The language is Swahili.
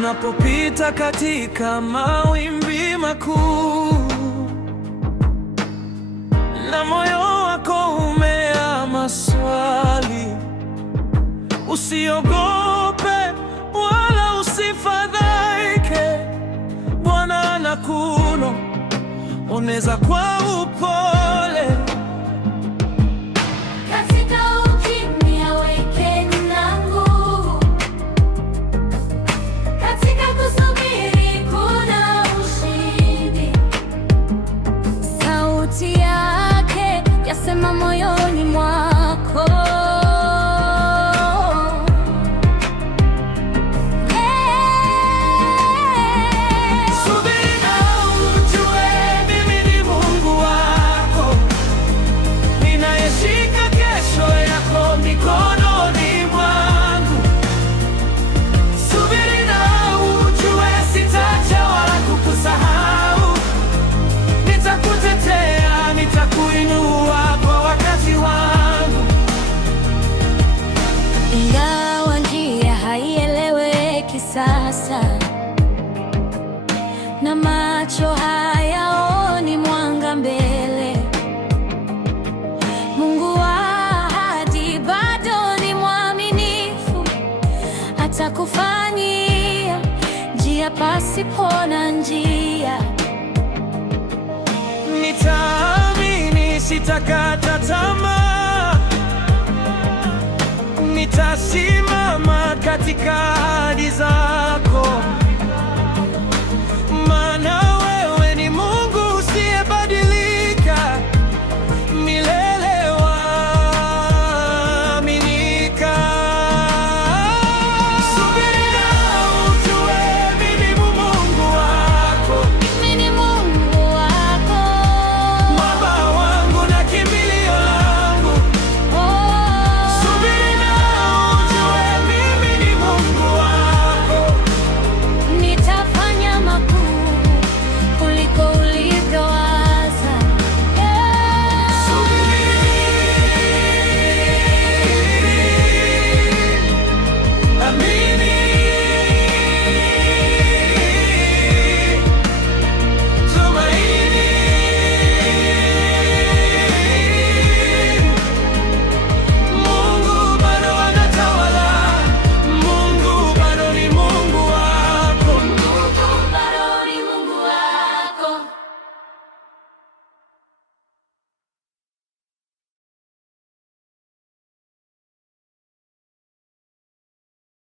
unapopita katika mawimbi makuu, na moyo wako umejaa maswali. Usiogope wala usifadhaike, Bwana anakunong'oneza kwa upole. Sema moyoni mwako, subiri na ujue mimi ni Mungu wako, ninayeshika kesho yako mikononi mwangu. Subiri na ujue sitaacha wala kukusahau, nitakutetea, nitakuinua. Ingawa njia haieleweki sasa na macho hayaoni mwanga mbele, Mungu wa ahadi bado ni mwaminifu. Atakufanyia njia pasipo na njia. Nitaamini, sitakata tamaa, nitasimama katika ahadi zako.